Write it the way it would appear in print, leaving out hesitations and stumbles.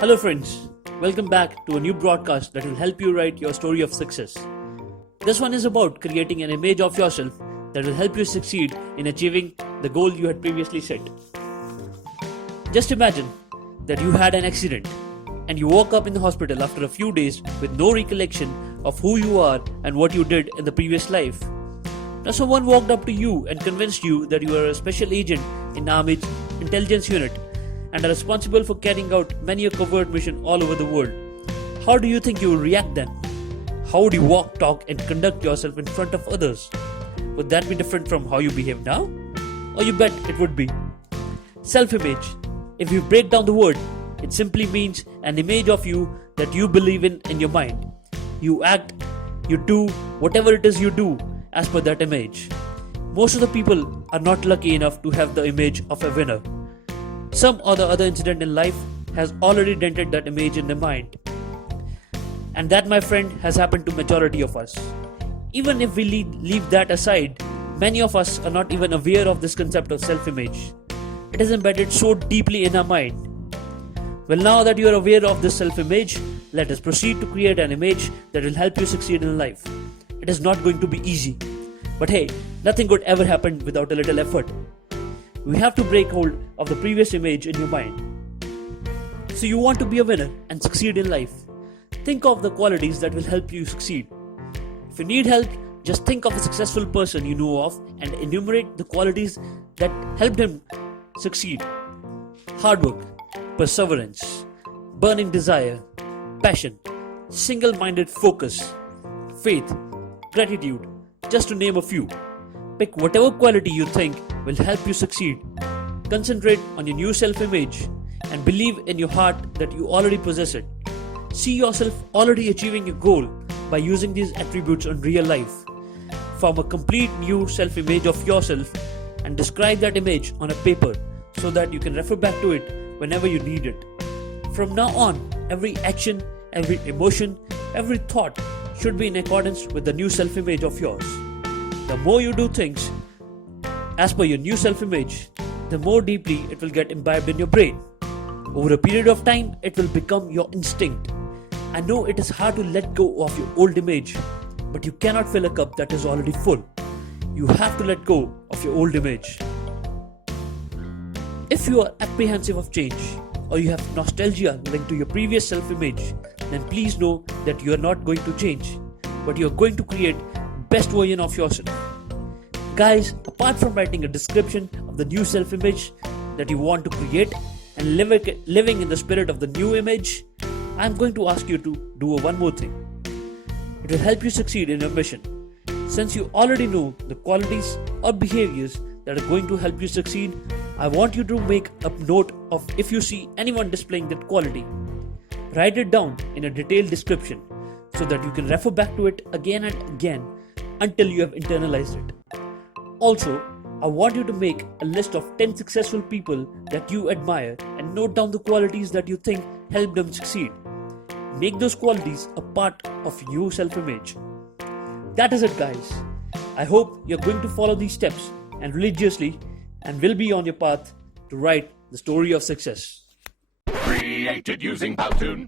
Hello, friends. Welcome back to a new broadcast that will help you write your story of success. This one is about creating an image of yourself that will help you succeed in achieving the goal you had previously set. Just imagine that you had an accident and you woke up in the hospital after a few days with no recollection of who you are and what you did in the previous life. Now, someone walked up to you and convinced you that you are a special agent in Army's intelligence unit and are responsible for carrying out many a covert mission all over the world. How do you think you would react then? How would you walk, talk, and conduct yourself in front of others? Would that be different from how you behave now? Or you bet it would be. Self-image. If you break down the word, it simply means an image of you that you believe in your mind. You act, you do whatever it is you do as per that image. Most of the people are not lucky enough to have the image of a winner. Some or the other incident in life has already dented that image in their mind. And that, my friend, has happened to majority of us. Even if we leave that aside, many of us are not even aware of this concept of self-image. It is embedded so deeply in our mind. Well, now that you are aware of this self-image, let us proceed to create an image that will help you succeed in life. It is not going to be easy. But hey, nothing good ever happened without a little effort. We have to break hold of the previous image in your mind. So you want to be a winner and succeed in life. Think of the qualities that will help you succeed. If you need help, just think of a successful person you know of and enumerate the qualities that helped him succeed. Hard work, perseverance, burning desire, passion, single-minded focus, faith, gratitude, just to name a few. Pick whatever quality you think will help you succeed. Concentrate on your new self-image and believe in your heart that you already possess it. See yourself already achieving your goal by using these attributes in real life. Form a complete new self-image of yourself and describe that image on a paper so that you can refer back to it whenever you need it. From now on, every action, every emotion, every thought should be in accordance with the new self-image of yours. The more you do things as per your new self-image, the more deeply it will get imbibed in your brain. Over a period of time, it will become your instinct. I know it is hard to let go of your old image, but you cannot fill a cup that is already full. You have to let go of your old image. If you are apprehensive of change or you have nostalgia linked to your previous self-image, then please know that you are not going to change, but you are going to create best version of yourself. Guys, apart from writing a description of the new self-image that you want to create and living in the spirit of the new image, I am going to ask you to do one more thing. It will help you succeed in your mission. Since you already know the qualities or behaviors that are going to help you succeed, I want you to make a note of if you see anyone displaying that quality. Write it down in a detailed description so that you can refer back to it again and again until you have internalized it. Also, I want you to make a list of 10 successful people that you admire and note down the qualities that you think helped them succeed. Make those qualities a part of your self-image. That is it, guys. I hope you're going to follow these steps and religiously and will be on your path to write the story of success. Created using Powtoon.